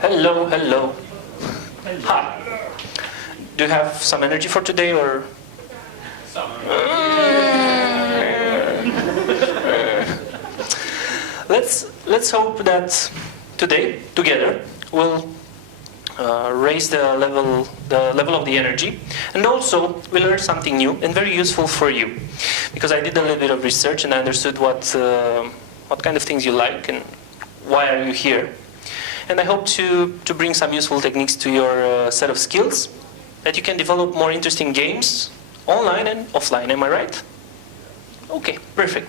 Hello, hello. Hi. Do you have some energy for today, or? Let's hope that today, together, we'll raise the level of the energy, and also we learn something new and very useful for you, because I did a little bit of research and I understood what kind of things you like and why are you here. And I hope to bring some useful techniques to your set of skills, that you can develop more interesting games online and offline. Am I right? Okay, perfect.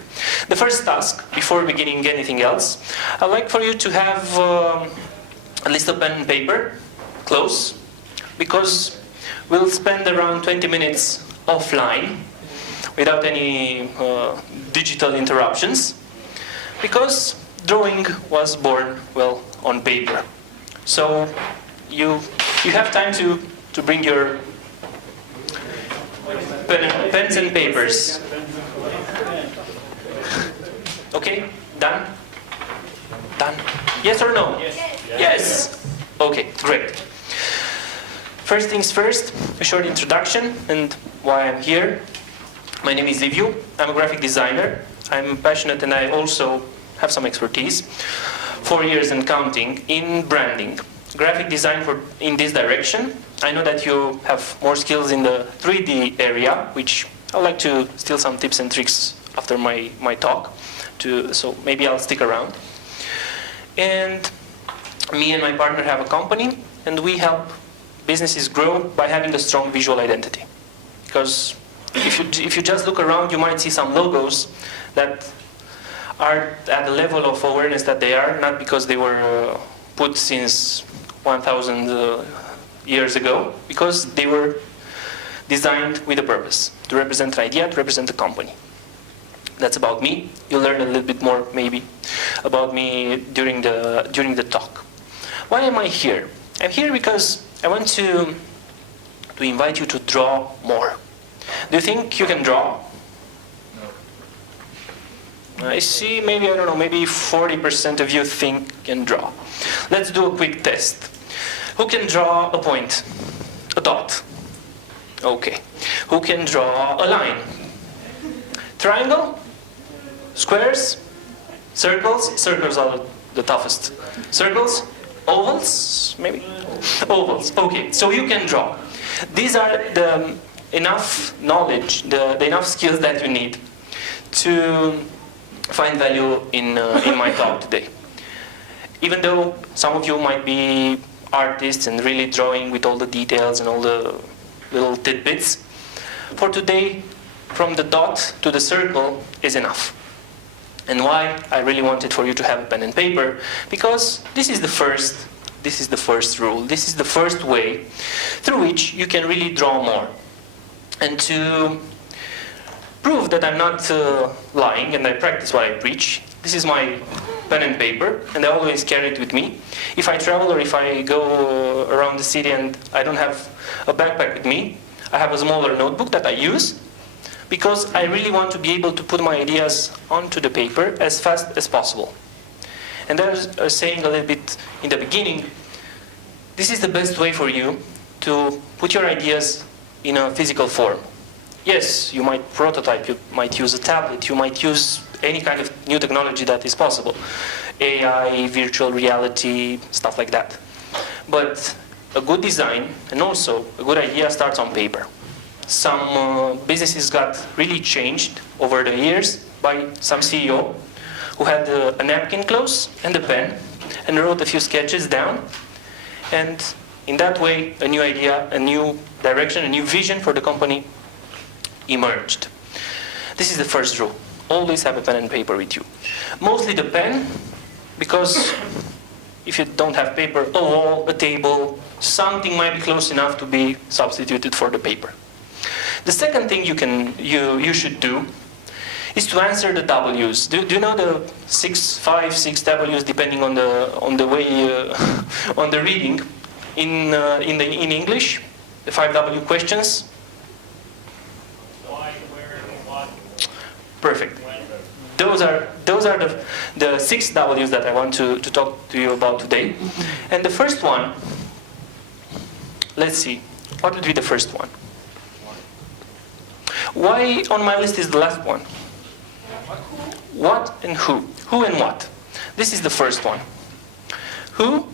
The first task, before beginning anything else, I'd like for you to have at least a pen and paper close, because we'll spend around 20 minutes offline without any digital interruptions, because drawing was born, well, on paper. So you have time to bring your pens and papers. Okay, done? Done? Yes or no? Yes. Yes. Okay, great. First things first, a short introduction and why I'm here. My name is Liviu. I'm a graphic designer. I'm passionate and I also have some expertise, 4 years and counting, in branding. Graphic design in this direction. I know that you have more skills in the 3D area, which I'd like to steal some tips and tricks after my talk, so maybe I'll stick around. And me and my partner have a company, and we help businesses grow by having a strong visual identity. Because if you just look around, you might see some logos that are at the level of awareness that they are, not because they were put since 1,000 years ago, because they were designed with a purpose, to represent an idea, to represent a company. That's about me. You'll learn a little bit more, maybe, about me during the talk. Why am I here? I'm here because I want to invite you to draw more. Do you think you can draw? I see, maybe, I don't know, maybe 40% of you think you can draw. Let's do a quick test. Who can draw a point? A dot? Okay. Who can draw a line? Triangle? Squares? Circles? Circles are the toughest. Circles? Ovals? Maybe? Ovals. Okay, so you can draw. These are the enough knowledge, the enough skills that you need to find value in my talk today. Even though some of you might be artists and really drawing with all the details and all the little tidbits, for today, from the dot to the circle is enough. And why I really wanted for you to have a pen and paper, because this is the first rule. This is the first way through which you can really draw more. And to prove that I'm not lying and I practice what I preach, this is my pen and paper, and I always carry it with me. If I travel or if I go around the city and I don't have a backpack with me, I have a smaller notebook that I use, because I really want to be able to put my ideas onto the paper as fast as possible. And I was saying a little bit in the beginning, this is the best way for you to put your ideas in a physical form. Yes, you might prototype, you might use a tablet, you might use any kind of new technology that is possible. AI, virtual reality, stuff like that. But a good design and also a good idea starts on paper. Some businesses got really changed over the years by some CEO who had a napkin close and a pen and wrote a few sketches down. And in that way, a new idea, a new direction, a new vision for the company emerged. This is the first rule. Always have a pen and paper with you. Mostly the pen, because if you don't have paper, a wall, a table, something might be close enough to be substituted for the paper. The second thing you should do is to answer the W's. Do you know the 5, 6 W's depending on the way on the reading in English? The 5 W questions. Why, where, what? Perfect. When. those are the 6 W's that I want to talk to you about today. And the first one, let's see, what would be the first one? Why on my list is the last one? What and who? Who and what? This is the first one. Who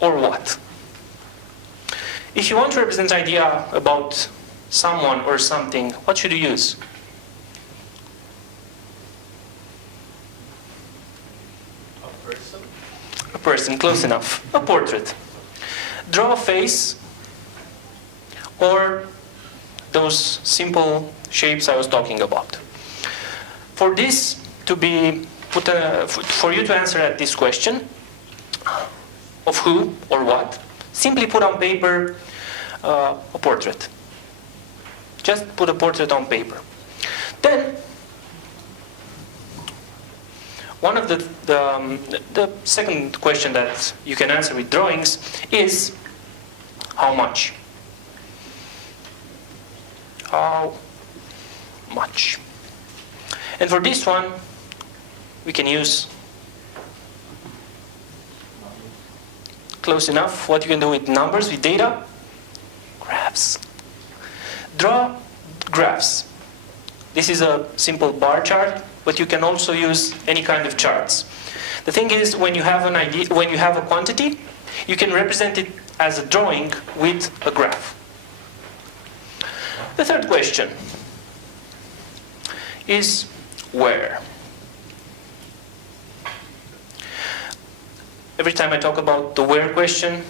or what? If you want to represent an idea about someone or something, what should you use? A person? A person, close enough. A portrait. Draw a face or those simple shapes I was talking about. For this to be put, for you to answer at this question of who or what, simply put on paper a portrait. Just put a portrait on paper. Then, one of the second question that you can answer with drawings is how much? How much? And for this one, we can use close enough. What you can do with numbers, with data? Graphs. Draw graphs. This is a simple bar chart, but you can also use any kind of charts. The thing is, when you have an idea, when you have a quantity, you can represent it as a drawing with a graph. The third question is where? Every time I talk about the where question,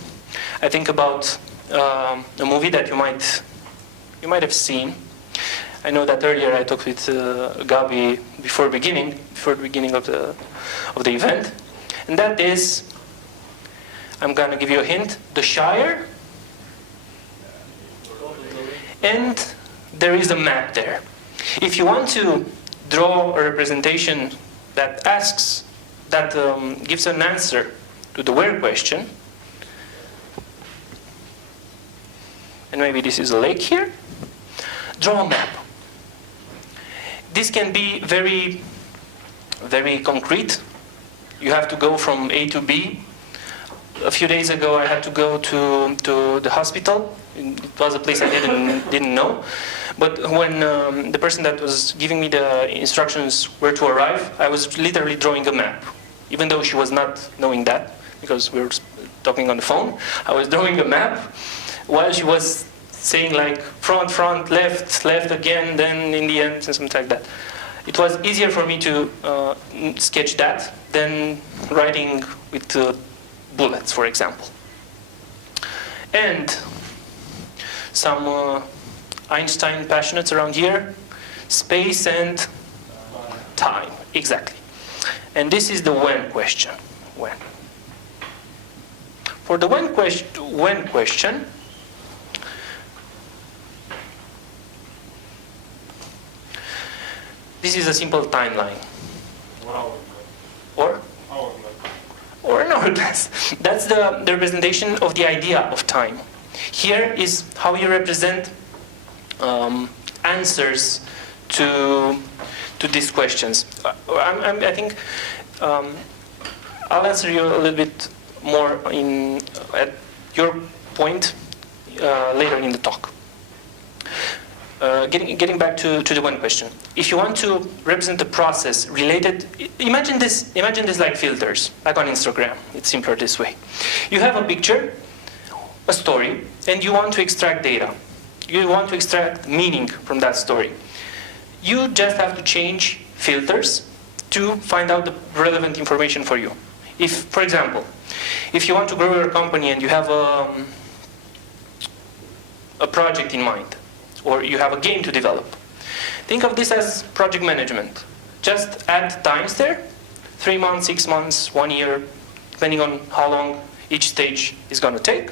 I think about a movie that you might have seen. I know that earlier I talked with Gabi before the beginning of the event, and that is, I'm gonna give you a hint, The Shire, and there is a map there. If you want to draw a representation that asks, that gives an answer to the where question, and maybe this is a lake here, draw a map. This can be very, very concrete. You have to go from A to B. A few days ago I had to go to the hospital. It was a place I didn't know. But when the person that was giving me the instructions where to arrive, I was literally drawing a map. Even though she was not knowing that, because we were talking on the phone, I was drawing a map while she was saying like front, left again, then in the end, and something like that. It was easier for me to sketch that than writing with bullets, for example. And some Einstein passionates around here, space and time, exactly. And this is the when question, when. For the when question, this is a simple timeline. Or an hourglass. That's the representation of the idea of time. Here is how you represent answers to these questions. I think I'll answer you a little bit more at your point later in the talk. Getting back to the one question. If you want to represent a process related, imagine this like filters, like on Instagram. It's simpler this way. You have a picture, a story, and you want to extract data. You want to extract meaning from that story. You just have to change filters to find out the relevant information for you. If, for example, if you want to grow your company and you have a project in mind, or you have a game to develop, think of this as project management. Just add times there, 3 months, 6 months, 1 year, depending on how long each stage is going to take,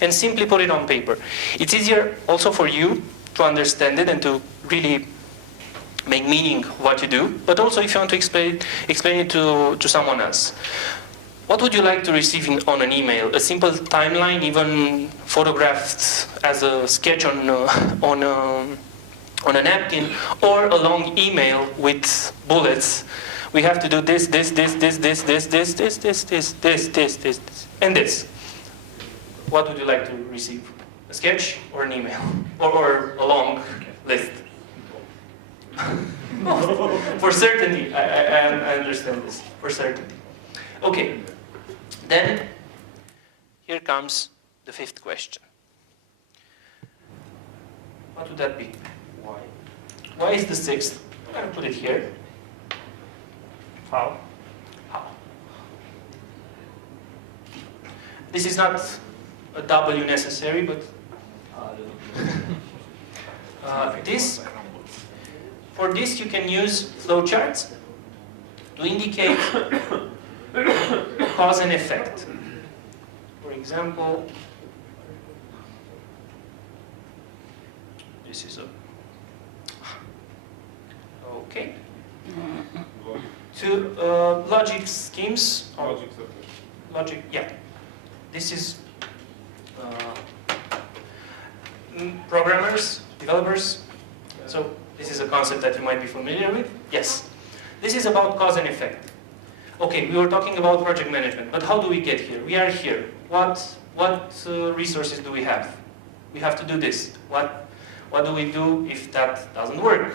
and simply put it on paper. It's easier also for you to understand it and to really make meaning of what you do, but also if you want to explain it to someone else. What would you like to receive on an email? A simple timeline, even photographed as a sketch on on a napkin or a long email with bullets, we have to do this, and this. What would you like to receive? A sketch or an email? Or a long list? For certainty, I understand this. For certainty. Okay, then here comes the fifth question. What would that be? Why? Why is the sixth? I'm going to put it here. How? How? This is not a W necessary, but for this you can use flowcharts to indicate cause and effect. For example, this is a okay. To logic schemes. Logic, yeah. This is programmers, developers. So this is a concept that you might be familiar with. Yes. This is about cause and effect. Okay, we were talking about project management, but how do we get here? We are here. What resources do we have? We have to do this. What do we do if that doesn't work?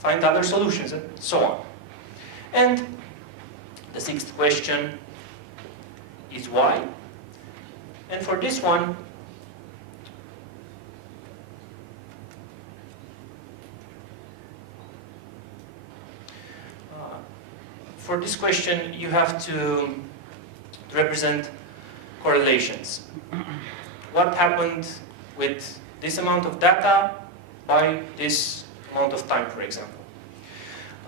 Find other solutions and so on. And the sixth question is why? And for this one, you have to represent correlations. What happened with this amount of data by this amount of time, for example?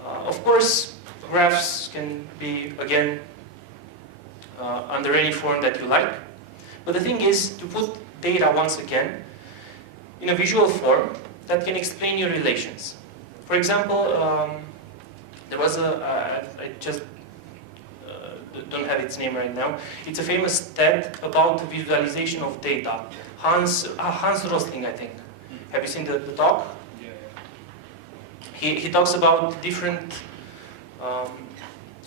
Of course, graphs can be, again, under any form that you like. But the thing is to put data, once again, in a visual form that can explain your relations. For example, there was I just don't have its name right now. It's a famous TED about visualization of data. Hans Rosling, I think. Have you seen the talk? Yeah. He talks about different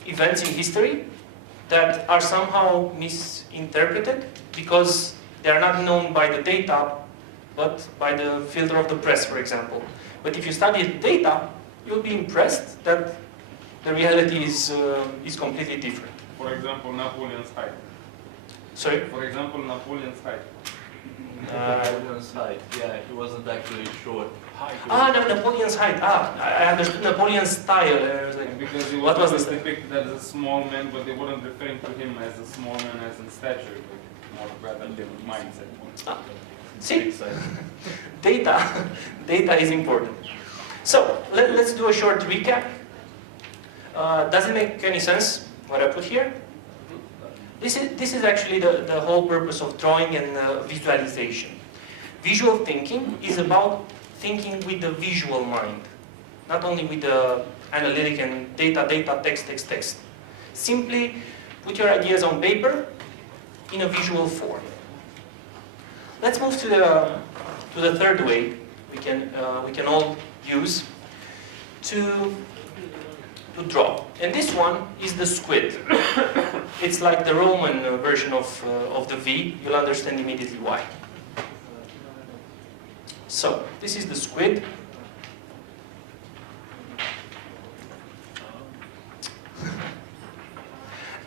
events in history that are somehow misinterpreted because they are not known by the data, but by the filter of the press, for example. But if you study the data, you'll be impressed that the reality is completely different. For example, Napoleon's height. Sorry? For example, Napoleon's height. Napoleon's height. Yeah, he wasn't actually short. No, Napoleon's height. I understood Napoleon's style. I was like, Because he what was was always depicted as a small man, but they weren't referring to him as a small man as in stature, but more rather than mindset. See, data is important. So let's do a short recap. Does it make any sense what I put here? This is actually the whole purpose of drawing and visualization. Visual thinking is about thinking with the visual mind, not only with the analytic and data, text. Simply put your ideas on paper in a visual form. Let's move to the third way we can all use to draw. And this one is the squid. It's like the Roman version of the V. You'll understand immediately why. So, this is the squid.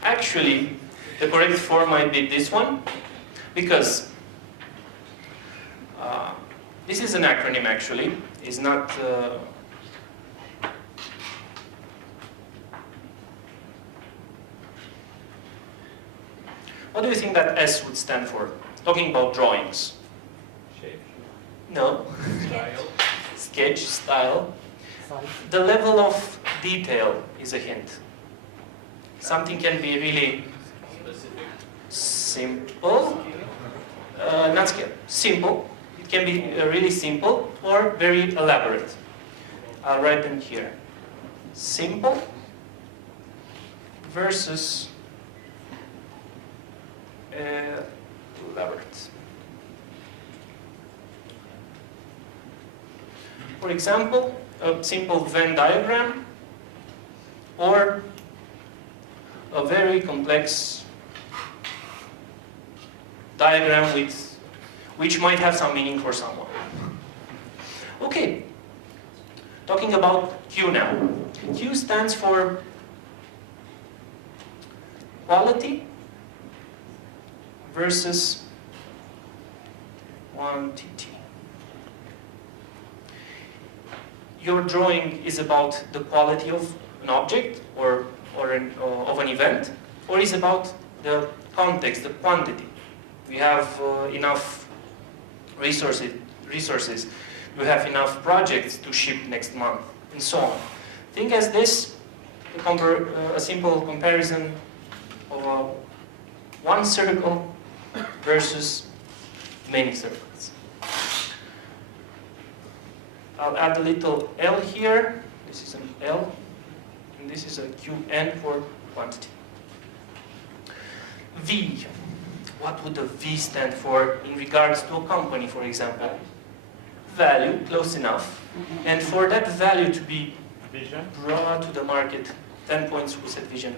Actually, the correct form might be this one, because this is an acronym actually. It's not... What do you think that S would stand for? Talking about drawings. Shape. No. Style. Sketch, style. The level of detail is a hint. Something can be really simple, not scale, simple. It can be really simple or very elaborate. I'll write them here. Simple versus elaborate. for example, a simple Venn diagram or a very complex diagram which might have some meaning for someone. Okay, talking about Q now. Q stands for quality versus quantity. Your drawing is about the quality of an object or of an event, or is about the context, the quantity. We have enough resources. We have enough projects to ship next month, and so on. Think as this a simple comparison of one circle versus many circles. I'll add a little L here. This is an L, and this is a QN for quantity. V. What would the V stand for in regards to a company, for example? Value, close enough. And for that value to be brought to the market, 10 points, who said vision?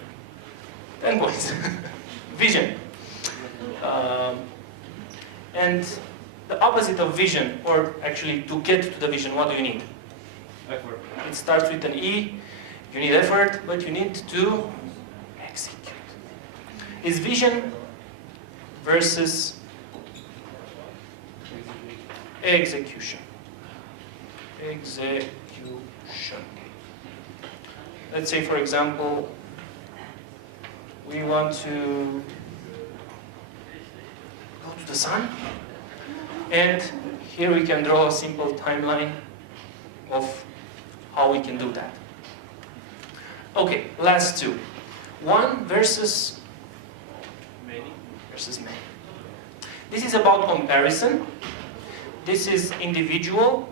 10 points. Vision. And the opposite of vision, or actually to get to the vision, what do you need? Effort. It starts with an E. You need effort, but you need to execute. Is vision versus execution. Execution. Let's say, for example, we want to go to the sun, and here we can draw a simple timeline of how we can do that. Okay, last two. One versus many. This is about comparison. This is individual.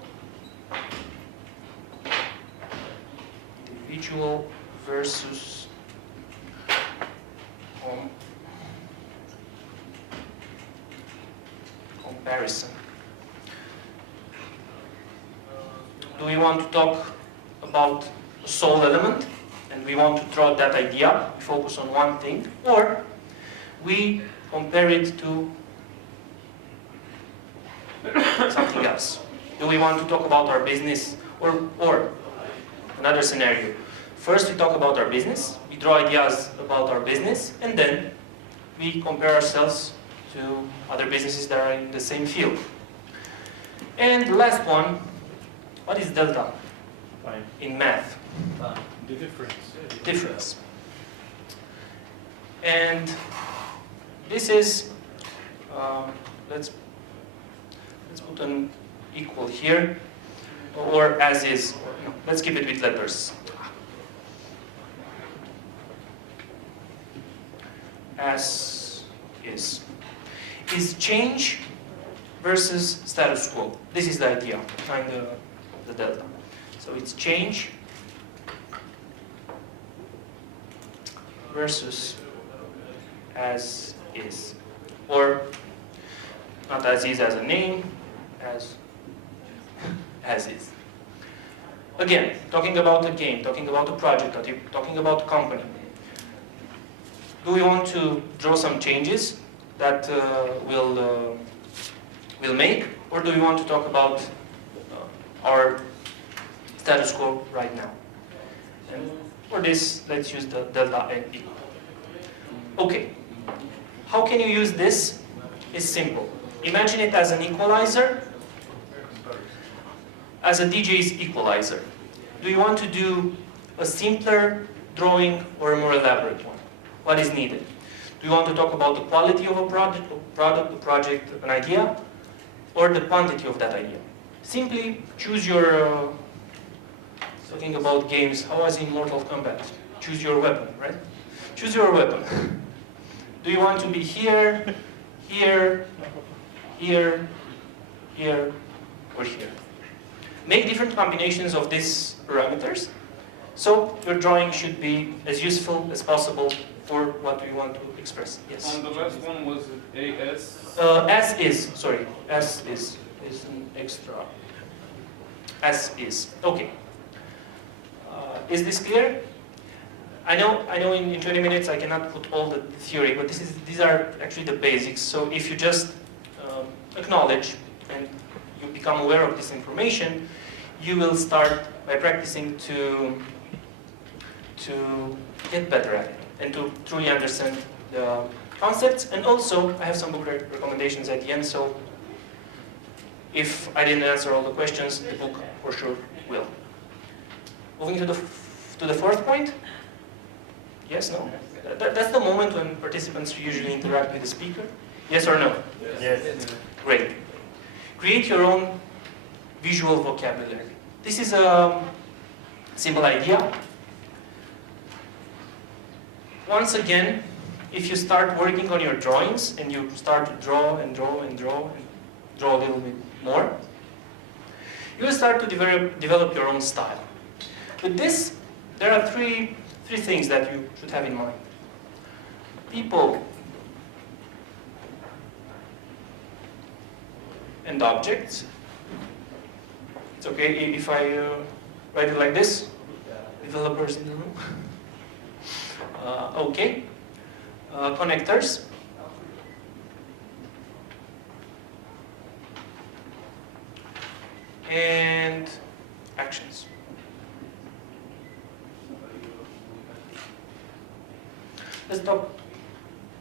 Individual versus comparison. Do we want to talk about a sole element and we want to draw that idea, we focus on one thing, or we compare it to something else? Do we want to talk about our business, or another scenario? First we talk about our business, we draw ideas about our business, and then we compare ourselves to other businesses that are in the same field. And the last one, what is delta in math? The difference. Difference. And this is, let's put an equal here, or as is. No, let's keep it with letters. As is. Is change versus status quo. This is the idea behind the delta. So it's change versus as is. Or not as is as a name, as is. Again, talking about a game, talking about a project, talking about a company. Do we want to draw some changes that we'll make, or do we want to talk about our status quo right now? And for this, let's use the delta N equal. Okay, how can you use this? It's simple. Imagine it as an equalizer, as a DJ's equalizer. Do you want to do a simpler drawing or a more elaborate one? What is needed? Do you want to talk about the quality of a product, a project, an idea, or the quantity of that idea? Simply choose your, talking about games, how was in Mortal Kombat? Choose your weapon, right? Choose your weapon. Do you want to be here, here, here, here, or here? Make different combinations of these parameters, so your drawing should be as useful as possible for what we want to express. Yes? And the last one was AS? As is, sorry, as is an extra. as is. Okay. Is this clear? I know in 20 minutes I cannot put all the theory, but these are actually the basics. So if you just acknowledge and you become aware of this information, you will start by practicing to get better at it and to truly understand the concepts. And also, I have some book recommendations at the end, so if I didn't answer all the questions, the book for sure will. Moving to the fourth point. Yes, no? That's the moment when participants usually interact with the speaker. Yes or no? Yes. Great. Create your own visual vocabulary. This is a simple idea. Once again, if you start working on your drawings and you start to draw and draw and draw and draw a little bit more, you will start to develop your own style. With this, there are three things that you should have in mind. People and objects. It's okay if I write it like this? Developers in the room. Okay. Connectors. And actions. Let's talk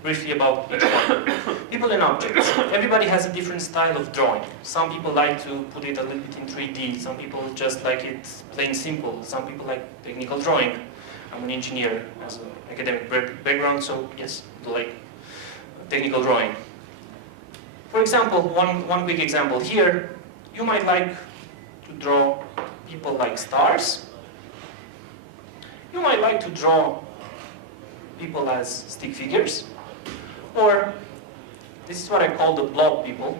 briefly about each one. People and objects. Everybody has a different style of drawing. Some people like to put it a little bit in 3D. Some people just like it plain simple. Some people like technical drawing. I'm an engineer as an academic background, so yes, I like technical drawing. For example, one quick example here. You might like to draw people like stars. You might like to draw people as stick figures, or this is what I call the blob people.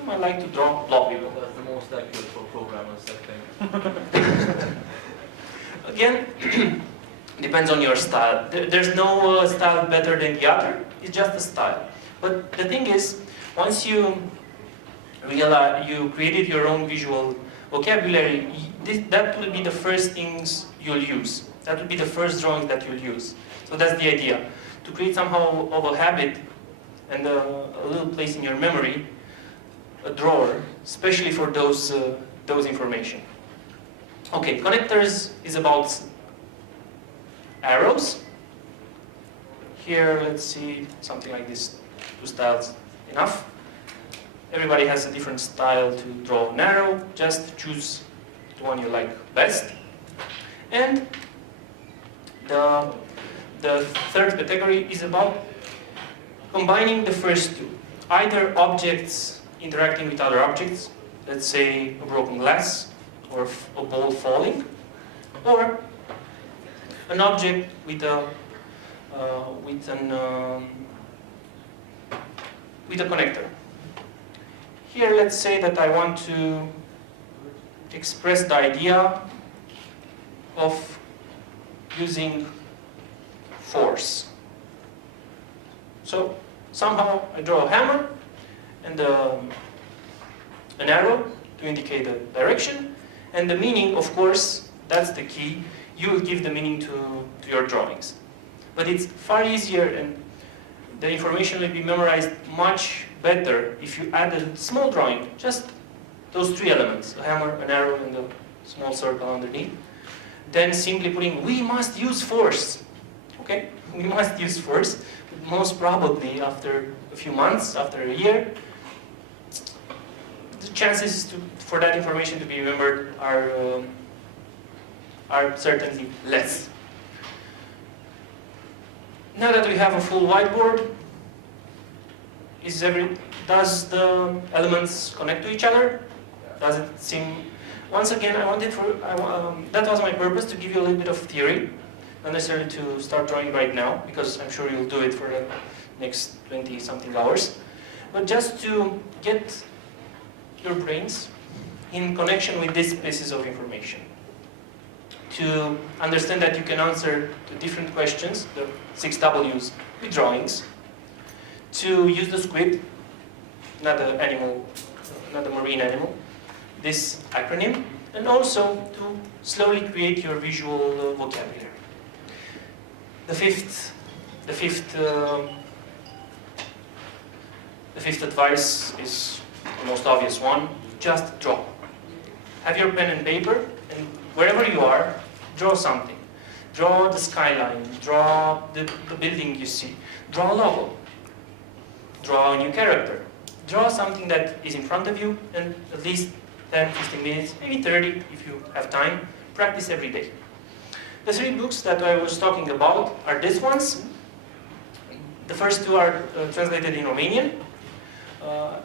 You might like to draw blob people. That's the most accurate for programmers, I think. Again, depends on your style. There's no style better than the other. It's just a style. But the thing is, once you realize you created your own visual vocabulary, that will be the first things you'll use. That will be the first drawing that you'll use. So that's the idea. To create somehow of a habit and a little place in your memory, a drawer, especially for those information. Okay, connectors is about arrows. Here, let's see, something like this. 2 styles enough. Everybody has a different style to draw an arrow. Just choose the one you like best. And the third category is about combining the first two. Either objects interacting with other objects, let's say a broken glass or a ball falling, or an object with a connector. Here, let's say that I want to express the idea of using force. So somehow I draw a hammer and an arrow to indicate the direction, and the meaning, of course, that's the key. You will give the meaning to your drawings. But it's far easier and the information will be memorized much better if you add a small drawing, just those 3 elements, a hammer, an arrow, and a small circle underneath, than simply putting, we must use force. Okay, we must use force. Most probably after a few months, after a year, the chances for that information to be remembered are certainly less. Now that we have a full whiteboard, does the elements connect to each other? Does it seem? Once again, that was my purpose, to give you a little bit of theory, not necessarily to start drawing right now, because I'm sure you'll do it for the next 20-something hours, but just to get your brains in connection with these pieces of information. To understand that you can answer to different questions, the 6 W's, with drawings. To use the squid, not the animal another marine animal, this acronym, and also to slowly create your visual vocabulary. The fifth advice is the most obvious one: just draw. Have your pen and paper, and wherever you are, draw something. Draw the skyline, draw the building you see, draw a logo, draw a new character, draw something that is in front of you, and at least 10, 15 minutes, maybe 30 if you have time, practice every day. The three books that I was talking about are these ones. The first two are translated in Romanian.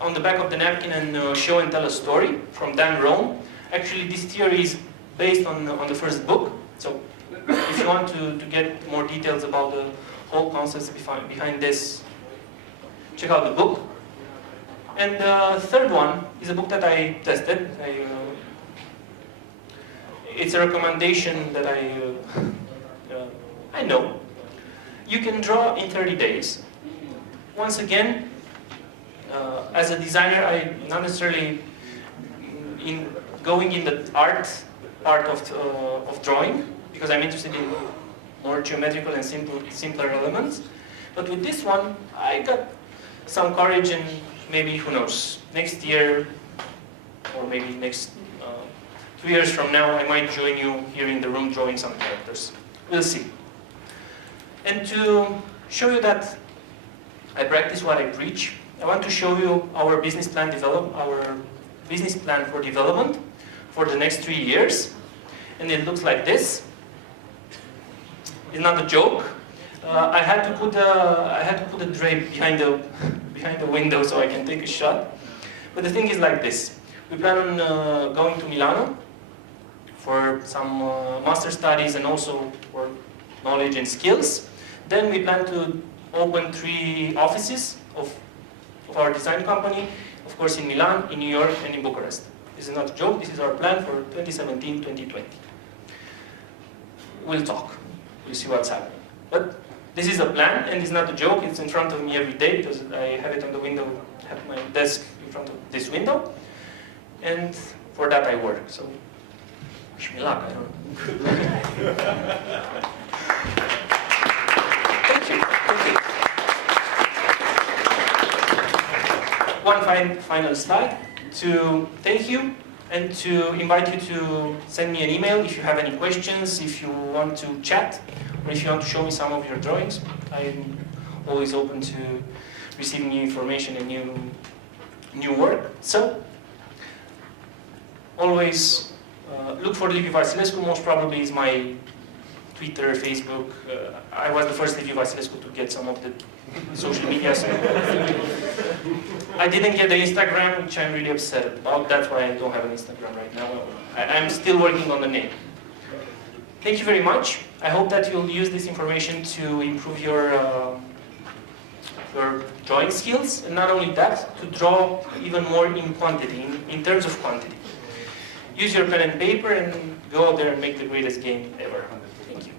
On the back of the napkin, and Show and Tell a Story from Dan Rome. Actually, this theory is based on the first book. So if you want to get more details about the whole concepts behind this, check out the book. And the third one is a book that I tested. It's a recommendation that I know. You can draw in 30 days. Once again, as a designer, I'm not necessarily going in the art part of drawing, because I'm interested in more geometrical and simpler elements. But with this one, I got some courage, and maybe, who knows, next year, or maybe next 2 years from now, I might join you here in the room drawing some characters. We'll see. And to show you that I practice what I preach, I want to show you our business plan for development for the next 3 years. And it looks like this. It's not a joke. I had to put a drape behind the window so I can take a shot. But the thing is like this. We plan on going to Milano for some master studies and also for knowledge and skills. Then we plan to open 3 offices of our design company, of course in Milan, in New York, and in Bucharest. This is not a joke, this is our plan for 2017-2020. We'll talk, we'll see what's happening. But this is a plan, and it's not a joke, it's in front of me every day, because I have it on the window, I have my desk in front of this window, and for that I work, so wish me luck, I don't know. Thank you. One final slide to thank you and to invite you to send me an email if you have any questions, if you want to chat, or if you want to show me some of your drawings. I'm always open to receiving new information and new work. So, always look for Liviu Vasilescu. Most probably is my Twitter, Facebook. I was the first Liviu Vasilescu to get some of the social media. So I didn't get the Instagram, which I'm really upset about. That's why I don't have an Instagram right now. I'm still working on the name. Thank you very much. I hope that you'll use this information to improve your drawing skills, and not only that, to draw even more in quantity, in terms of quantity. Use your pen and paper and go out there and make the greatest game ever. Thank you.